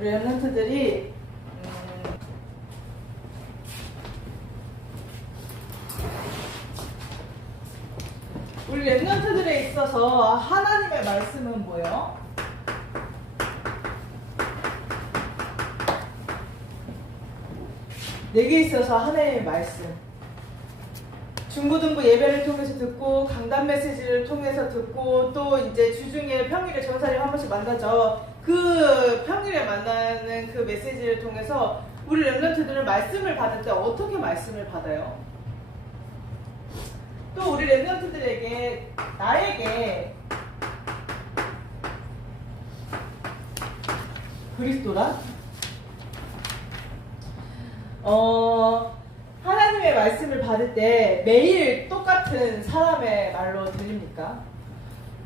우리 랩런트들이 우리 랩런트들에 있어서 하나님의 말씀은 뭐예요? 내게 있어서 하나님의 말씀. 중고등부 예배를 통해서 듣고 강단 메시지를 통해서 듣고 또 이제 주중에 평일에 전사님 한 번씩 만나죠. 그 평일에 만나는 그 메시지를 통해서 우리 랩런트들은 말씀을 받을 때 어떻게 말씀을 받아요? 또 우리 랩런트들에게 나에게 그리스도라? 하나님의 말씀을 받을 때 매일 똑같은 사람의 말로 들립니까?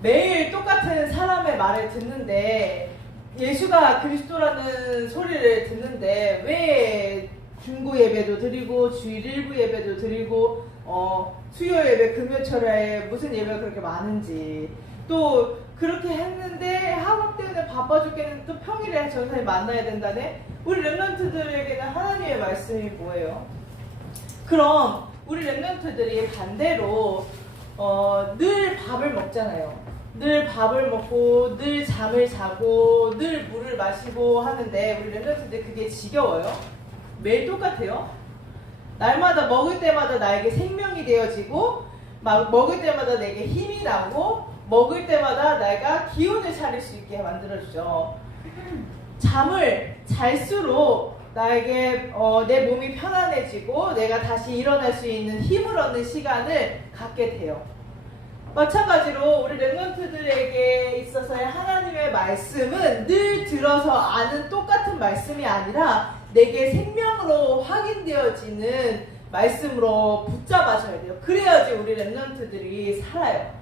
매일 똑같은 사람의 말을 듣는데 예수가 그리스도라는 소리를 듣는데 왜 중고 예배도 드리고 주일 일부 예배도 드리고 수요 예배 금요철에 무슨 예배가 그렇게 많은지 또 그렇게 했는데 학업 때문에 바빠 죽겠는데 또 평일에 전사님 만나야 된다네. 우리 랩런트들에게는 하나님의 말씀이 뭐예요? 그럼 우리 랩런트들이 반대로 늘 밥을 먹잖아요. 늘 밥을 먹고 늘 잠을 자고 늘 물을 마시고 하는데 우리 랩런트들 그게 지겨워요? 매일 똑같아요? 날마다 먹을 때마다 나에게 생명이 되어지고 막 먹을 때마다 내게 힘이 나고 먹을 때마다 내가 기운을 차릴 수 있게 만들어주죠. 잠을 잘수록 나에게 내 몸이 편안해지고 내가 다시 일어날 수 있는 힘을 얻는 시간을 갖게 돼요. 마찬가지로 우리 랩런트들에게 있어서의 하나님의 말씀은 늘 들어서 아는 똑같은 말씀이 아니라 내게 생명으로 확인되어지는 말씀으로 붙잡아줘야 돼요. 그래야지 우리 랩런트들이 살아요.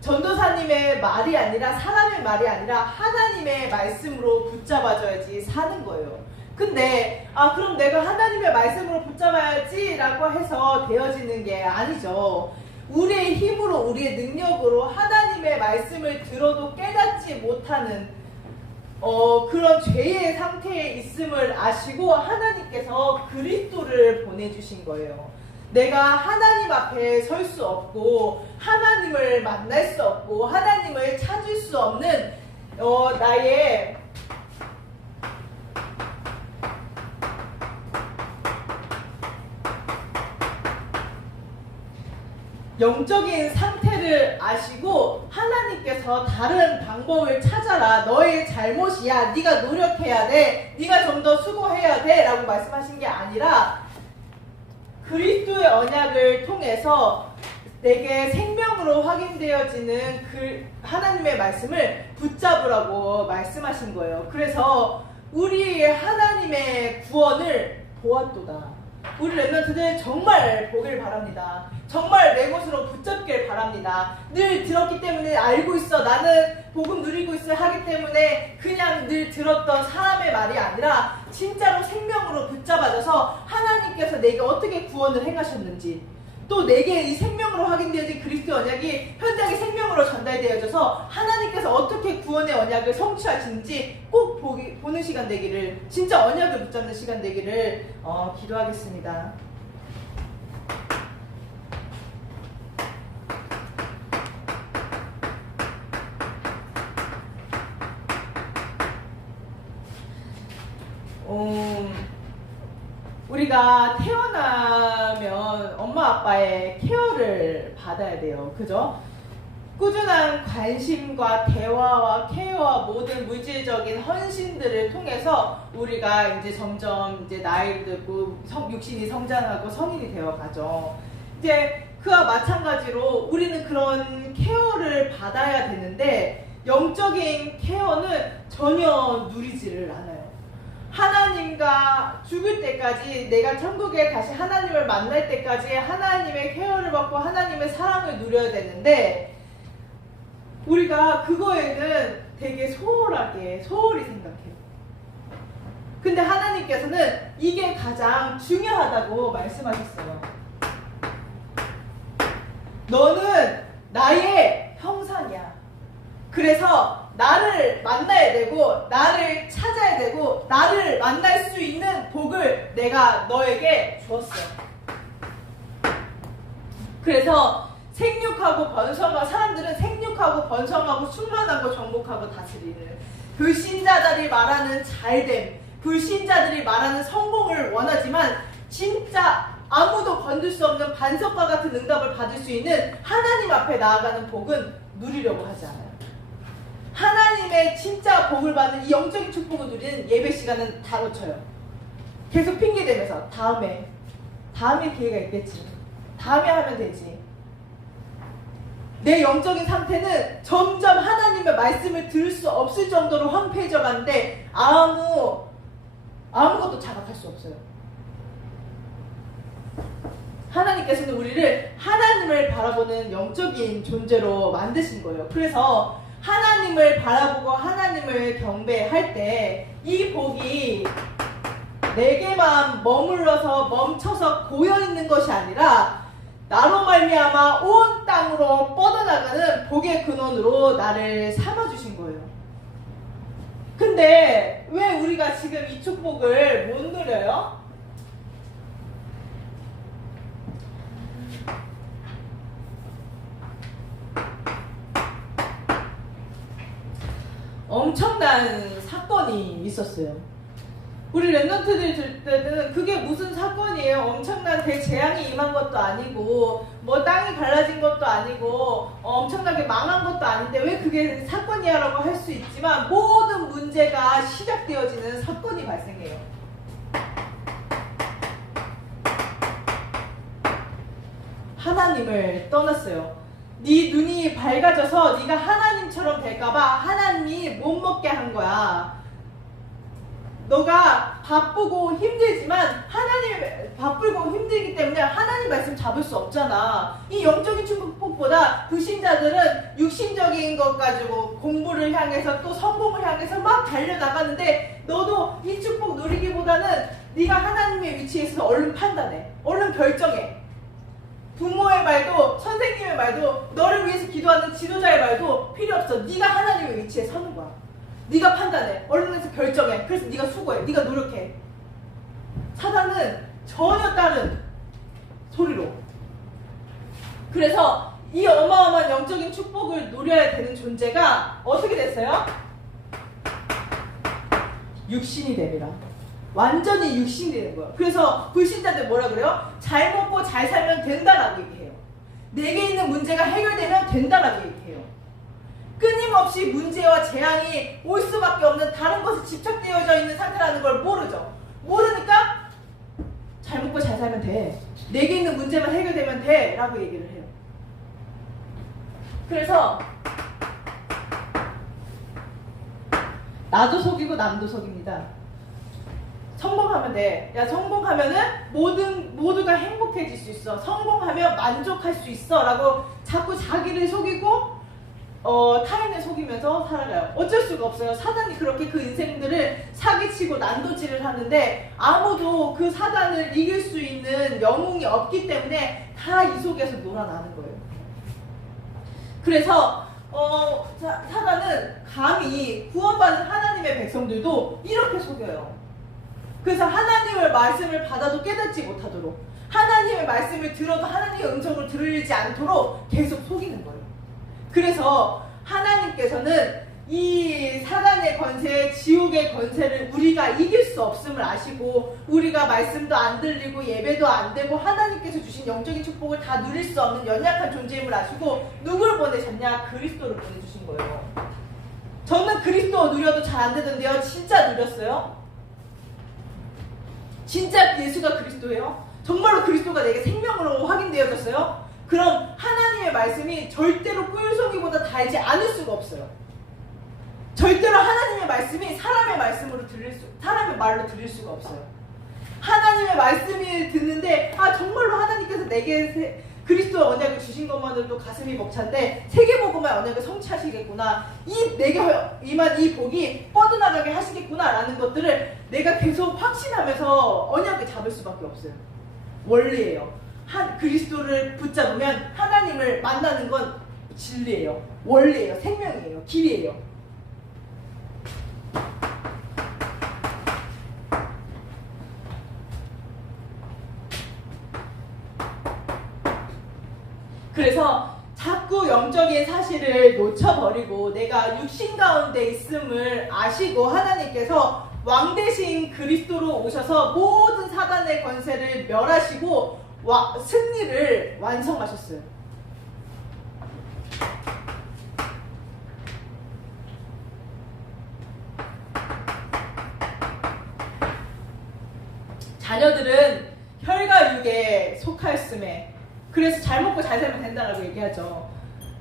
전도사님의 말이 아니라 사람의 말이 아니라 하나님의 말씀으로 붙잡아줘야지 사는 거예요. 근데 그럼 내가 하나님의 말씀으로 붙잡아야지 라고 해서 되어지는 게 아니죠. 우리의 힘으로 우리의 능력으로 하나님의 말씀을 들어도 깨닫지 못하는 그런 죄의 상태에 있음을 아시고 하나님께서 그리스도를 보내주신 거예요. 내가 하나님 앞에 설 수 없고 하나님을 만날 수 없고 하나님을 찾을 수 없는 나의 영적인 상태를 아시고 하나님께서 다른 방법을 찾아라. 너의 잘못이야. 네가 노력해야 돼. 네가 좀 더 수고해야 돼. 라고 말씀하신 게 아니라 그리스도의 언약을 통해서 내게 생명으로 확인되어지는 그 하나님의 말씀을 붙잡으라고 말씀하신 거예요. 그래서 우리의 하나님의 구원을 보았도다. 우리 랩런트들 정말 보길 바랍니다. 정말 내 것으로 붙잡길 바랍니다. 늘 들었기 때문에 알고 있어. 나는 복음 누리고 있어 하기 때문에 그냥 늘 들었던 사람의 말이 아니라 진짜로 생명으로 붙잡아져서 하나님께서 내게 어떻게 구원을 행하셨는지 또 내게 이 생명으로 확인되어진 그리스도의 언약이 현장의 생명으로 전달되어져서 하나님께서 어떻게 구원의 언약을 성취하시는지 꼭 보는 시간 되기를, 진짜 언약을 붙잡는 시간 되기를 기도하겠습니다. 우리가 태어나면 엄마 아빠의 케어를 받아야 돼요. 그죠? 꾸준한 관심과 대화와 케어와 모든 물질적인 헌신들을 통해서 우리가 이제 점점 이제 나이를 들고 육신이 성장하고 성인이 되어 가죠. 이제 그와 마찬가지로 우리는 그런 케어를 받아야 되는데 영적인 케어는 전혀 누리지를 않아요. 하나님과 죽을 때까지, 내가 천국에 다시 하나님을 만날 때까지 하나님의 케어를 받고 하나님의 사랑을 누려야 되는데 우리가 그거에는 되게 소홀히 생각해요. 근데 하나님께서는 이게 가장 중요하다고 말씀하셨어요. 너는 나의 형상이야. 그래서 나를 만나야 되고 나를 찾아야 되고 나를 만날 수 있는 복을 내가 너에게 주었어요. 그래서 생육하고 번성하고, 사람들은 생육하고 번성하고 충만하고 정복하고 다스리는, 불신자들이 말하는 잘됨, 불신자들이 말하는 성공을 원하지만 진짜 아무도 건들 수 없는 반석과 같은 응답을 받을 수 있는 하나님 앞에 나아가는 복은 누리려고 하지 않아요. 하나님의 진짜 복을 받는 이 영적인 축복을 누리는 예배 시간은 다 놓쳐요. 계속 핑계대면서 다음에 기회가 있겠지, 다음에 하면 되지. 내 영적인 상태는 점점 하나님의 말씀을 들을 수 없을 정도로 황폐해져 가는데 아무것도 자각할 수 없어요. 하나님께서는 우리를 하나님을 바라보는 영적인 존재로 만드신 거예요. 그래서 하나님을 바라보고 하나님을 경배할 때 이 복이 내게만 머물러서 멈춰서 고여있는 것이 아니라 나로 말미암아 온 땅으로 뻗어나가는 복의 근원으로 나를 삼아주신 거예요. 근데 왜 우리가 지금 이 축복을 못 누려요? 엄청난 사건이 있었어요. 우리 랩런트들이 들 때는 그게 무슨 사건이에요? 엄청난 대재앙이 임한 것도 아니고 뭐 땅이 갈라진 것도 아니고 엄청나게 망한 것도 아닌데 왜 그게 사건이야 라고 할 수 있지만, 모든 문제가 시작되어지는 사건이 발생해요. 하나님을 떠났어요. 네 눈이 밝아져서 네가 하나님처럼 될까봐 하나님이 못 먹게 한 거야. 너가 바쁘고 힘들지만 바쁘고 힘들기 때문에 하나님 말씀 잡을 수 없잖아. 이 영적인 축복보다 불신자들은 육신적인 것 가지고 공부를 향해서 또 성공을 향해서 막 달려나가는데, 너도 이 축복 누리기보다는 네가 하나님의 위치에 있어서 얼른 판단해, 얼른 결정해. 부모의 말도 선생님의 말도 너를 위해서 기도하는 지도자의 말도 필요 없어. 네가 하나님의 위치에 서는 거야. 네가 판단해, 얼른 해서 결정해. 그래서 네가 수고해, 네가 노력해. 사단은 전혀 다른 소리로. 그래서 이 어마어마한 영적인 축복을 누려야 되는 존재가 어떻게 됐어요? 육신이 되리라. 완전히 육신이 되는 거예요. 그래서 불신자들 뭐라 그래요? 잘 먹고 잘 살면 된다라고 얘기해요. 내게 있는 문제가 해결되면 된다라고 얘기해요. 끊임없이 문제와 재앙이 올 수밖에 없는 다른 것에 집착되어져 있는 상태라는 걸 모르죠. 모르니까 잘 먹고 잘 살면 돼, 내게 있는 문제만 해결되면 돼 라고 얘기를 해요. 그래서 나도 속이고 남도 속입니다. 성공하면 돼. 야, 성공하면은 모두가 행복해질 수 있어. 성공하면 만족할 수 있어 라고 자꾸 자기를 속이고 타인을 속이면서 살아가요. 어쩔 수가 없어요. 사단이 그렇게 그 인생들을 사기치고 난도질을 하는데 아무도 그 사단을 이길 수 있는 영웅이 없기 때문에 다 이 속에서 놀아나는 거예요. 그래서 사단은 감히 구원받은 하나님의 백성들도 이렇게 속여요. 그래서 하나님의 말씀을 받아도 깨닫지 못하도록, 하나님의 말씀을 들어도 하나님의 음성을 들리지 않도록 계속 속이는 거예요. 그래서 하나님께서는 이 사단의 권세, 지옥의 권세를 우리가 이길 수 없음을 아시고, 우리가 말씀도 안 들리고 예배도 안 되고 하나님께서 주신 영적인 축복을 다 누릴 수 없는 연약한 존재임을 아시고 누굴 보내셨냐? 그리스도를 보내주신 거예요. 저는 그리스도 누려도 잘 안 되던데요. 진짜 누렸어요? 진짜 예수가 그리스도예요? 정말로 그리스도가 내게 생명으로 확인되어졌어요? 그럼 하나님의 말씀이 절대로 꿀송이보다 달지 않을 수가 없어요. 절대로 하나님의 말씀이 사람의 말로 들릴 수가 없어요. 하나님의 말씀을 듣는데 정말로 하나님께서 내게 그리스도의 언약을 주신 것만으로도 가슴이 벅찬데 세계복음의 언약을 성취하시겠구나, 내게 임한 이 복이 뻗어나가게 하시겠구나 라는 것들을 내가 계속 확신하면서 언약을 잡을 수밖에 없어요. 원리예요. 그리스도를 붙잡으면 하나님을 만나는 건 진리예요. 원리예요. 생명이에요. 길이에요. 그래서 자꾸 영적인 사실을 놓쳐버리고 내가 육신 가운데 있음을 아시고 하나님께서 왕 대신 그리스도로 오셔서 모든 사단의 권세를 멸하시고 승리를 완성하셨어요. 자녀들은 혈과 육에 속하였음에 그래서 잘 먹고 잘 살면 된다라고 얘기하죠.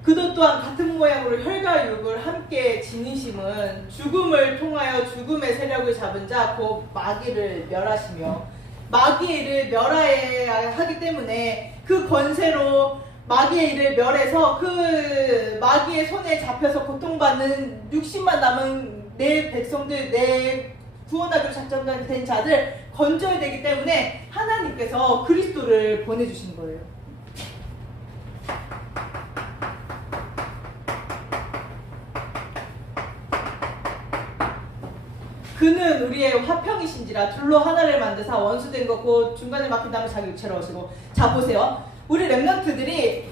그도 또한 같은 모양으로 혈과 육을 함께 지니심은 죽음을 통하여 죽음의 세력을 잡은 자 곧 마귀를 멸하시며 마귀의 일을 멸하여야 하기 때문에 그 권세로 마귀의 일을 멸해서 그 마귀의 손에 잡혀서 고통받는 육신만 남은 내 백성들, 내 구원하기로 작정된 자들 건져야 되기 때문에 하나님께서 그리스도를 보내주신 거예요. 그는 우리의 화평이신지라 둘로 하나를 만드사 원수된 것 곧 중간에 막힌 다음에 자기 육체로 오시고. 자 보세요. 우리 렘넌트들이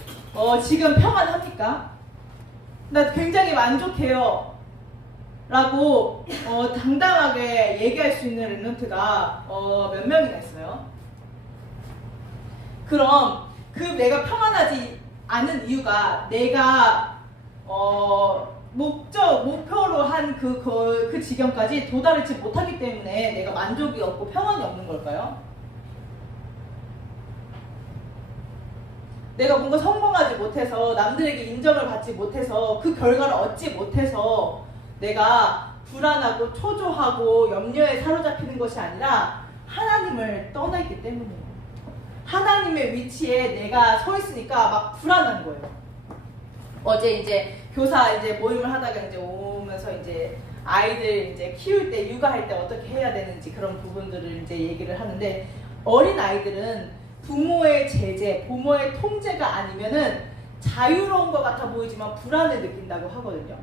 지금 평안합니까? 나 굉장히 만족해요 라고 당당하게 얘기할 수 있는 렘넌트가 몇 명이나 있어요. 그럼 그 내가 평안하지 않은 이유가 내가 목표로 한 그 지경까지 도달하지 못하기 때문에 내가 만족이 없고 평안이 없는 걸까요? 내가 뭔가 성공하지 못해서 남들에게 인정을 받지 못해서 그 결과를 얻지 못해서 내가 불안하고 초조하고 염려에 사로잡히는 것이 아니라 하나님을 떠나있기 때문이에요. 하나님의 위치에 내가 서 있으니까 막 불안한 거예요. 어제 이제 교사 이제 모임을 하다가 이제 오면서 이제 아이들 이제 키울 때 육아할 때 어떻게 해야 되는지 그런 부분들을 이제 얘기를 하는데 어린 아이들은 부모의 제재, 부모의 통제가 아니면은 자유로운 것 같아 보이지만 불안을 느낀다고 하거든요.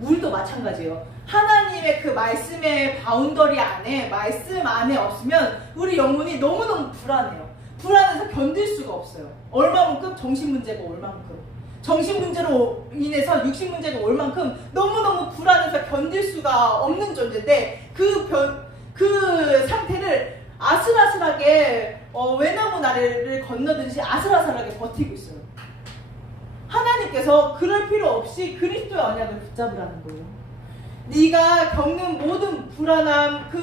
우리도 마찬가지예요. 하나님의 그 말씀의 바운더리 안에 말씀 안에 없으면 우리 영혼이 너무너무 불안해요. 불안해서 견딜 수가 없어요. 얼마만큼? 정신 문제가 올 만큼. 정신 문제로 인해서 육신 문제가 올 만큼 너무너무 불안해서 견딜 수가 없는 존재인데 그 상태를 아슬아슬하게 외나무 나래를 건너듯이 아슬아슬하게 버티고 있어요. 하나님께서 그럴 필요 없이 그리스도의 언약을 붙잡으라는 거예요. 네가 겪는 모든 불안함, 그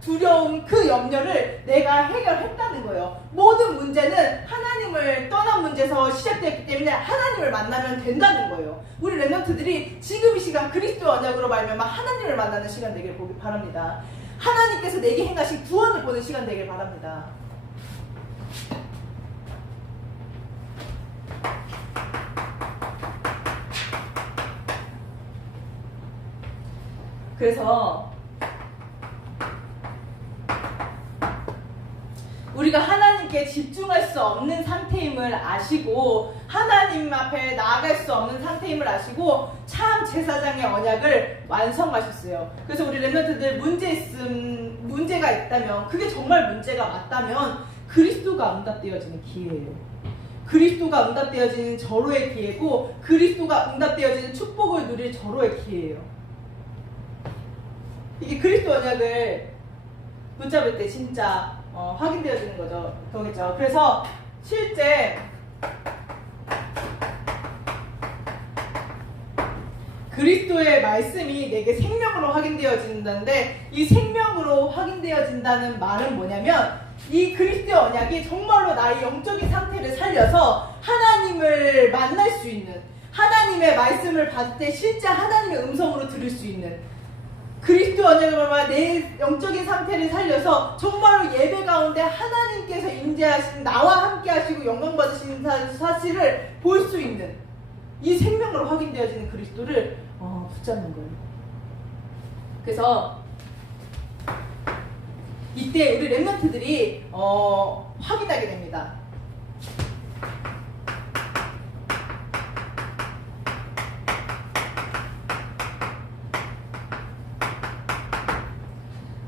두려움, 그 염려를 내가 해결했다는 거예요. 모든 문제는 하나님을 떠난 문제에서 시작되었기 때문에 하나님을 만나면 된다는 거예요. 우리 렘넌트들이 지금 이 시간 그리스도의 언약으로 말미암아 하나님을 만나는 시간 되길 보기 바랍니다. 하나님께서 내게 행하신 구원을 보는 시간 되길 바랍니다. 그래서 우리가 하나님께 집중할 수 없는 상태임을 아시고 하나님 앞에 나아갈 수 없는 상태임을 아시고 참 제사장의 언약을 완성하셨어요. 그래서 우리 렘넌트들 문제가 있다면 그게 정말 문제가 맞다면 그리스도가 응답되어지는 기회예요. 그리스도가 응답되어지는 절호의 기회고 그리스도가 응답되어지는 축복을 누릴 절호의 기회예요. 이게 그리스도 언약을 붙잡을 때 진짜 확인되어지는 거겠죠. 그래서 실제 그리스도의 말씀이 내게 생명으로 확인되어진다는데 이 생명으로 확인되어진다는 말은 뭐냐면 이 그리스도의 언약이 정말로 나의 영적인 상태를 살려서 하나님을 만날 수 있는 하나님의 말씀을 받을 때 실제 하나님의 음성으로 들을 수 있는 그리스도 언약을 말하면 내 영적인 상태를 살려서 정말로 예배 가운데 하나님께서 임재하신 나와 함께 하시고 영광 받으시는 사실을 볼 수 있는 이 생명으로 확인되어지는 그리스도를 붙잡는 거예요. 그래서 이때 우리 렘넌트들이 확인하게 됩니다.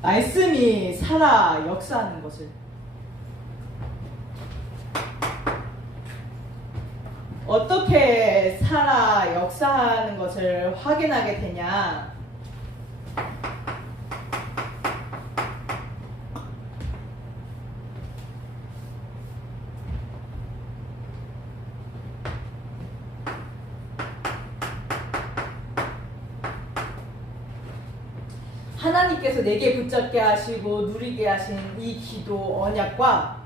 말씀이 살아 역사하는 것을. 어떻게 살아 역사하는 것을 확인하게 되냐? 하나님께서 내게 붙잡게 하시고 누리게 하신 이 기도 언약과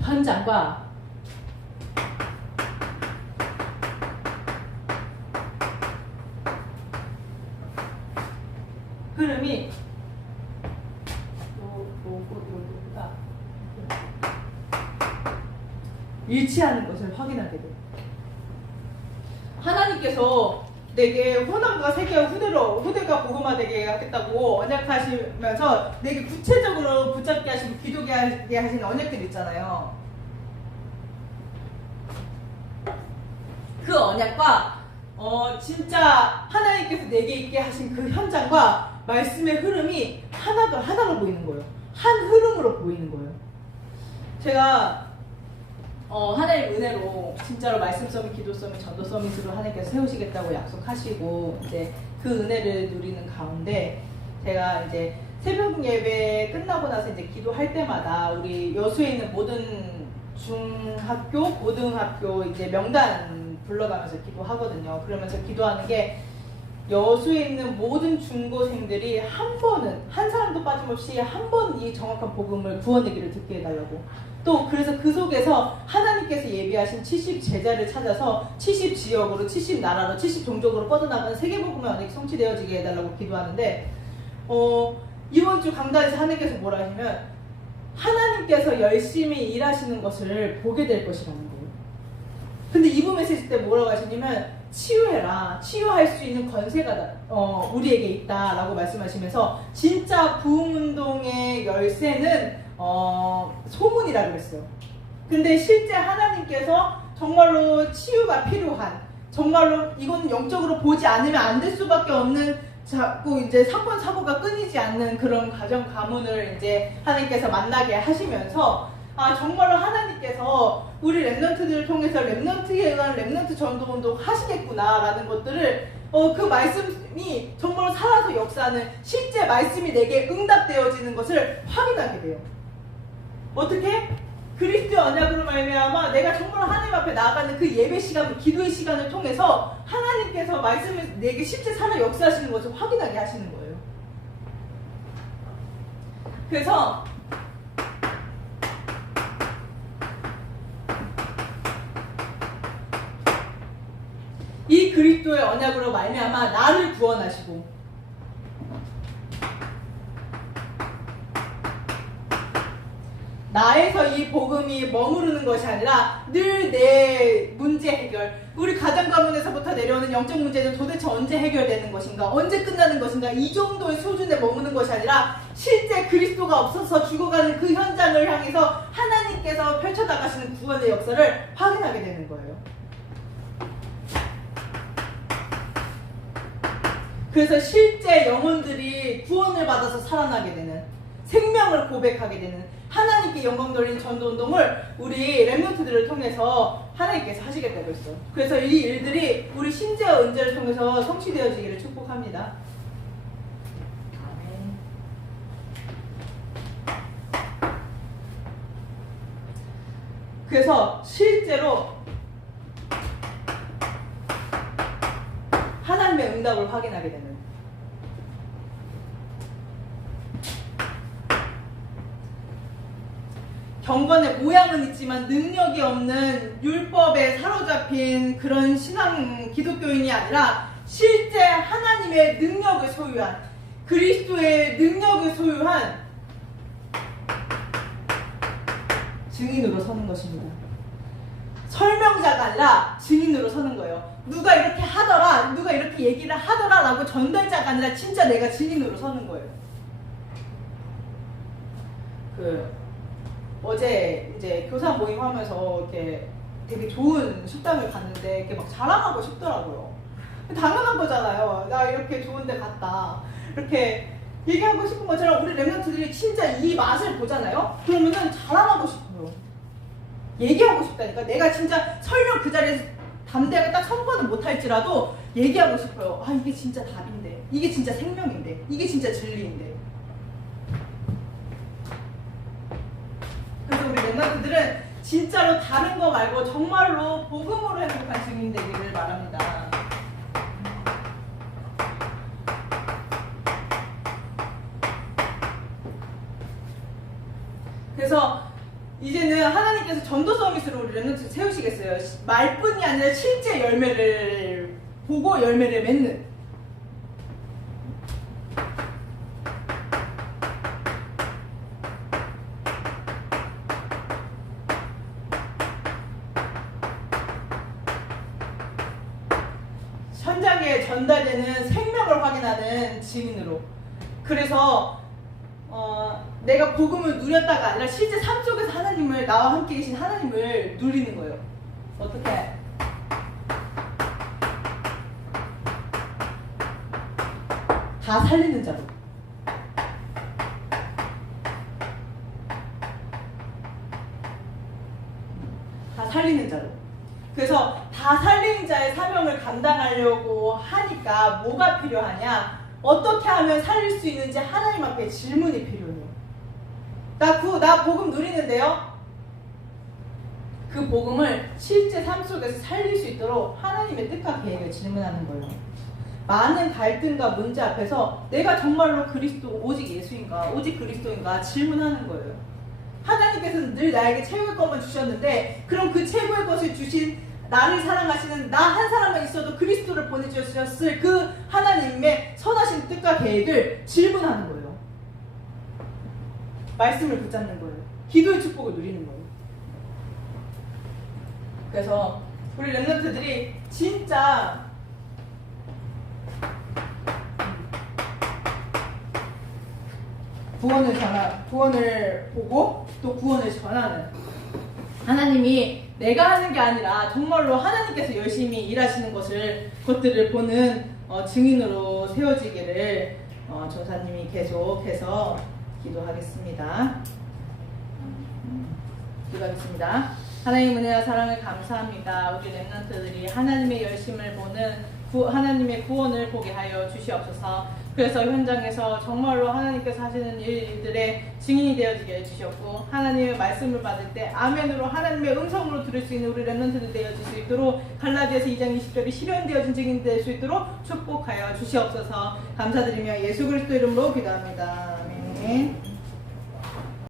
현장과 흐름이 일치하는 것을 확인하게 돼요. 하나님께서 내게 호남과 세계와 후대가 복음화되게 하겠다고 언약하시면서 내게 구체적으로 붙잡게 하시고 기도게 하시는 언약들 있잖아요. 그 언약과 진짜 하나님께서 내게 있게 하신 그 현장과 말씀의 흐름이 하나로 보이는 거예요. 한 흐름으로 보이는 거예요. 제가 하나님 은혜로 진짜로 말씀 서밋, 기도 서밋, 전도 서밋으로 하나님께서 세우시겠다고 약속하시고 이제 그 은혜를 누리는 가운데 제가 이제 새벽 예배 끝나고 나서 이제 기도할 때마다 우리 여수에 있는 모든 중학교, 고등학교 이제 명단 불러가면서 기도하거든요. 그러면서 기도하는 게 여수에 있는 모든 중고생들이 한 사람도 빠짐없이 한 번 이 정확한 복음을 구원의 길을 듣게 해달라고. 또 그래서 그 속에서 하나님께서 예비하신 70 제자를 찾아서 70 지역으로 70 나라로 70 종족으로 뻗어나가는 세계복음의 언약이 성취되어지게 해달라고 기도하는데 이번 주 강단에서 하나님께서 뭐라 하시면 하나님께서 열심히 일하시는 것을 보게 될 것이라는 거예요. 근데 이번 메시지 때 뭐라고 하시냐면 치유해라. 치유할 수 있는 권세가 우리에게 있다라고 말씀하시면서 진짜 부흥운동의 열쇠는 소문이라고 했어요. 근데 실제 하나님께서 정말로 치유가 필요한, 정말로 이건 영적으로 보지 않으면 안 될 수밖에 없는 자꾸 이제 사건 사고가 끊이지 않는 그런 가정 가문을 이제 하나님께서 만나게 하시면서 정말로 하나님께서 우리 렘넌트들을 통해서 렘넌트에 의한 렘넌트 전도 운동 하시겠구나라는 것들을 그 말씀이 정말로 살아서 역사하는 실제 말씀이 내게 응답되어지는 것을 확인하게 돼요. 어떻게? 그리스도의 언약으로 말미암아 내가 정말로 하나님 앞에 나아가는 그 예배 시간, 기도의 시간을 통해서 하나님께서 말씀을 내게 실제 살아 역사하시는 것을 확인하게 하시는 거예요. 그래서 이 그리스도의 언약으로 말미암아 나를 구원하시고 나에서 이 복음이 머무르는 것이 아니라 늘 내 문제 해결, 우리 가정 가문에서부터 내려오는 영적 문제는 도대체 언제 해결되는 것인가, 언제 끝나는 것인가, 이 정도의 수준에 머무는 것이 아니라 실제 그리스도가 없어서 죽어가는 그 현장을 향해서 하나님께서 펼쳐나가시는 구원의 역사를 확인하게 되는 거예요. 그래서 실제 영혼들이 구원을 받아서 살아나게 되는, 생명을 고백하게 되는, 하나님께 영광 돌리는 전도운동을 우리 렘넌트들을 통해서 하나님께서 하시겠다고 했어요. 그래서 이 일들이 우리 신재와 은재를 통해서 성취되어지기를 축복합니다. 아멘. 그래서 실제로 하나님의 응답을 확인하게 되는, 경건의 모양은 있지만 능력이 없는 율법에 사로잡힌 그런 신앙 기독교인이 아니라 실제 하나님의 능력을 소유한, 그리스도의 능력을 소유한 증인으로 서는 것입니다. 설명자가 아니라 증인으로 서는 거예요. 누가 이렇게 하더라, 누가 이렇게 얘기를 하더라 라고 전달자가 아니라 진짜 내가 증인으로 서는 거예요. 어제 이제 교사 모임 하면서 이렇게 되게 좋은 식당을 갔는데 이렇게 막 자랑하고 싶더라고요. 당연한 거잖아요. 나 이렇게 좋은 데 갔다. 이렇게 얘기하고 싶은 것처럼 우리 랩런트들이 진짜 이 맛을 보잖아요? 그러면은 자랑하고 싶어요. 얘기하고 싶다니까. 내가 진짜 설명 그 자리에서 담대하게 딱 선포는 못할지라도 얘기하고 싶어요. 아, 이게 진짜 답인데, 이게 진짜 생명인데, 이게 진짜 진리인데. 그래서 우리 랩런트들은 진짜로 다른 거 말고 정말로 복음으로 행복한 증인 되기를 바랍니다. 그래서 이제는 하나님께서 전도 서밋으로 우리 랩런트 세우시겠어요. 말뿐이 아니라 실제 열매를 보고 열매를 맺는. 현장에 전달되는 생명을 확인하는 증인으로. 그래서 내가 복음을 누렸다가 아니라 실제 삶 속에서 하나님을, 나와 함께 계신 하나님을 누리는 거예요. 어떻게? 다 살리는 자로. 다 살리는 자로. 그래서 다 살리는 자의 사명을 감당하려고 하니까 뭐가 필요하냐? 어떻게 하면 살릴 수 있는지 하나님 앞에 질문이 필요해요. 나 복음 누리는데요? 그 복음을 실제 삶 속에서 살릴 수 있도록 하나님의 뜻과 계획을 질문하는 거예요. 많은 갈등과 문제 앞에서 내가 정말로 그리스도, 오직 예수인가, 오직 그리스도인가 질문하는 거예요. 하나님께서는 늘 나에게 최고의 것만 주셨는데, 그럼 그 최고의 것을 주신 나를 사랑하시는 나 한 사람만 있어도 그리스도를 보내주셨을 그 하나님의 선하신 뜻과 계획을 질문하는 거예요. 말씀을 붙잡는 거예요. 기도의 축복을 누리는 거예요. 그래서 우리 랩런트들이 진짜 구원을 보고 또 구원을 전하는, 하나님이 내가 하는 게 아니라 정말로 하나님께서 열심히 일하시는 것들을 보는 증인으로 세워지기를 전사님이 계속해서 기도하겠습니다. 기도하겠습니다. 하나님 은혜와 사랑을 감사합니다. 우리 랩런트들이 하나님의 열심을 보는 하나님의 구원을 보게 하여 주시옵소서. 그래서 현장에서 정말로 하나님께서 하시는 일들의 증인이 되어지게 해주셨고, 하나님의 말씀을 받을 때 아멘으로 하나님의 음성으로 들을 수 있는 우리 랩런트들 되어질 수 있도록, 갈라디아서 2장 20절이 실현되어진 증인이 될 수 있도록 축복하여 주시옵소서. 감사드리며 예수 그리스도 이름으로 기도합니다. 아멘.